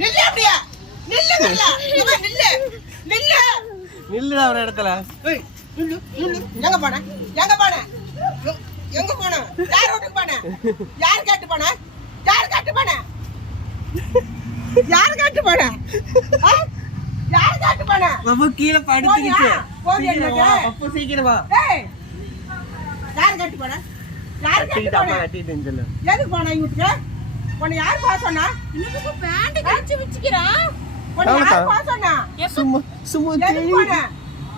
நில்லு அப்படியே நில்லு நில்லு நில்லு நில்லுடா ஒரு இடத்துல. நில்லு நில்லு. எங்க போன எங்க போன எங்க போன? யார் வீட்டுக்கு போன? யார் கேட்டு போன? யார் கேட்டு போன? யார் கேட்டு போன? யார் கேட்டு போன? பாப்பு கீழே படுத்துக்கிச்சு. பாப்பு சீக்கிரம் வா. ஏய் யார் கேட்டு போன? யார் கேட்டு போன? கட்டிட்டேன்னு சொல்லு. எதுக்கு போன வீட்டுக்கு? உன்னை யார் பா சொன்னா? இன்னும் பேண்ட் கழிச்சு வச்சுக்கிறான். உன்னை யார் பா சொன்னா? சும்மா சும்மா எதுக்கு போன?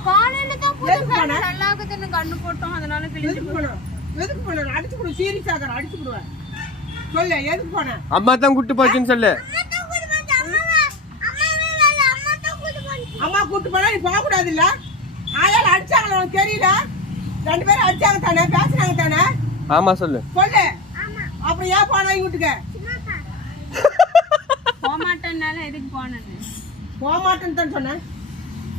காலையில தான் புது பேண்ட் நல்லா இருக்குதுன்னு கண்ணு போட்டோம், அதனால கிழிச்சு எதுக்கு போன? எதுக்கு போன? அடிச்சு கொடு, சீரியஸா இருக்கற அடிச்சு கொடுவேன். சொல்லு எதுக்கு போன? அம்மா தான் கூட்டி போச்சுன்னு சொல்லு. அம்மா கூட்டி போனா நீ போக கூடாது இல்ல? ஆயால அடிச்சாங்களா உனக்கு தெரியல? ரெண்டு பேரும் அடிச்சாங்க தானே, பேசுறாங்க தானே? ஆமா சொல்லு. சொல்லு. அப்புறம் ஏன் போனா வீட்டுக்கு? போக மாட்டேன்னால எதுக்கு போனேன்னு. போக மாட்டேன்னு தான் சொன்னேன்.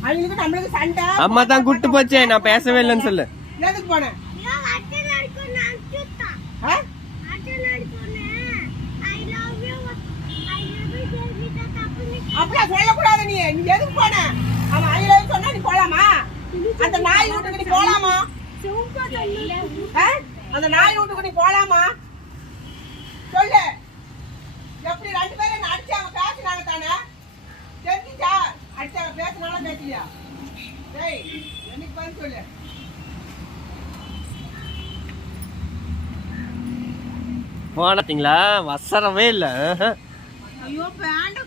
அவங்களுக்கு நம்மளுக்கு சண்டை. அம்மா தான் கூட்டி போச்சே, நான் பேசவே இல்லைன்னு சொல்லு. எதுக்கு போன? அப்படியே சொல்லக்கூடாது நீ. நீ எதுக்கு போன? அவன் ஐயா சொன்னா நீ போலாமா? அந்த நாய் வீட்டுக்கு நீ போலாமா? அந்த நாய் வீட்டுக்கு நீ போலாமா? சொல்லு. எப்படி ரெண்டு பேரும் என்ன அடிச்சாங்க பேசினாங்க தானே? தெரிஞ்சுச்சா? அடிச்சாங்க பேசினாலும் பேசலையா? டேய் எனக்கு பதில் சொல்லு. போனீங்களா? வசரவே இல்லை. ஐயோ பேண்ட்